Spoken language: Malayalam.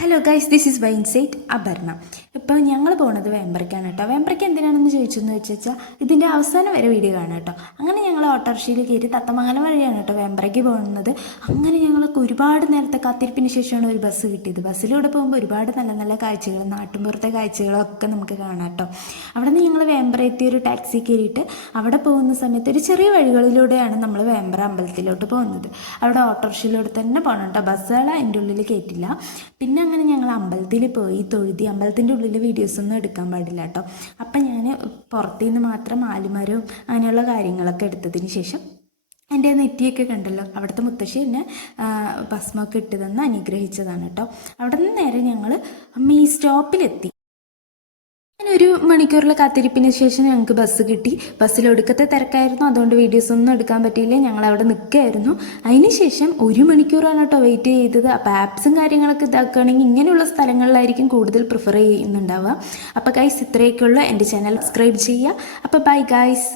ഹലോ ഗൈസ്, ദിസ് ഈസ് വൈൻസൈറ്റ് അപർണ. ഇപ്പോൾ ഞങ്ങൾ പോകുന്നത് വേമ്പറയ്ക്കാണ് കേട്ടോ. വേമ്പറയ്ക്ക് എന്തിനാണെന്ന് ചോദിച്ചെന്ന് വെച്ചാൽ ഇതിൻ്റെ അവസാനം വരെ വീഡിയോ കാണാം കേട്ടോ. അങ്ങനെ ഞങ്ങൾ ഓട്ടോറിക്ഷയിൽ കയറി തത്തമംഗലം വഴിയാണ് കേട്ടോ വേമ്പറയ്ക്ക് പോകുന്നത്. അങ്ങനെ ഞങ്ങൾക്ക് ഒരുപാട് നേരത്തെ കാത്തിരിപ്പിന് ശേഷമാണ് ഒരു ബസ് കിട്ടിയത്. ബസ്സിലൂടെ പോകുമ്പോൾ ഒരുപാട് നല്ല നല്ല കാഴ്ചകളും നാട്ടിൻപുറത്തെ കാഴ്ചകളൊക്കെ നമുക്ക് കാണാം കേട്ടോ. അവിടെ നിന്ന് ഞങ്ങൾ വേമ്പറ എത്തിയ ഒരു ടാക്സി കയറിയിട്ട് അവിടെ പോകുന്ന സമയത്ത് ഒരു ചെറിയ വഴികളിലൂടെയാണ് നമ്മൾ വേമ്പറ അമ്പലത്തിലോട്ട് പോകുന്നത്. അവിടെ ഓട്ടോറിക്ഷയിലൂടെ തന്നെ പോകണം കേട്ടോ. ബസ്സുകൾ അതിൻ്റെ ഉള്ളിൽ കയറ്റില്ല. പിന്നെ അങ്ങനെ ഞങ്ങൾ അമ്പലത്തിൽ പോയി തൊഴുതി. അമ്പലത്തിൻ്റെ ഉള്ളിൽ വീഡിയോസൊന്നും എടുക്കാൻ പാടില്ല കേട്ടോ. അപ്പം ഞാൻ പുറത്തു നിന്ന് മാത്രം ആലുമരവും അങ്ങനെയുള്ള കാര്യങ്ങളൊക്കെ എടുത്തതിന് ശേഷം എൻ്റെ നെറ്റിയൊക്കെ കണ്ടല്ലോ, അവിടുത്തെ മുത്തശ്ശി എന്നെ ഭസ്മമൊക്കെ ഇട്ട് തന്ന് അനുഗ്രഹിച്ചതാണ് കേട്ടോ. അവിടെ നിന്ന് നേരെ ഞങ്ങൾ ഈ സ്റ്റോപ്പിലെത്തി. ഒരു മണിക്കൂറിൽ കാത്തിരിപ്പിന് ശേഷം ഞങ്ങൾക്ക് ബസ് കിട്ടി. ബസ്സിൽ ഒടുക്കത്തെ തിരക്കായിരുന്നു, അതുകൊണ്ട് വീഡിയോസ് ഒന്നും എടുക്കാൻ പറ്റിയില്ല. ഞങ്ങൾ അവിടെ നിൽക്കുകയായിരുന്നു. അതിന് ശേഷം 1 മണിക്കൂറാണ് കേട്ടോ വെയിറ്റ് ചെയ്തത്. അപ്പോൾ ആപ്സും കാര്യങ്ങളൊക്കെ ഇതാക്കുകയാണെങ്കിൽ ഇങ്ങനെയുള്ള സ്ഥലങ്ങളിലായിരിക്കും കൂടുതൽ പ്രിഫർ ചെയ്യുന്നുണ്ടാവുക. അപ്പോൾ ഗൈസ്, ഇത്രയൊക്കെയുള്ള എൻ്റെ ചാനൽ സബ്സ്ക്രൈബ് ചെയ്യുക. അപ്പോൾ ബൈ ഗൈസ്.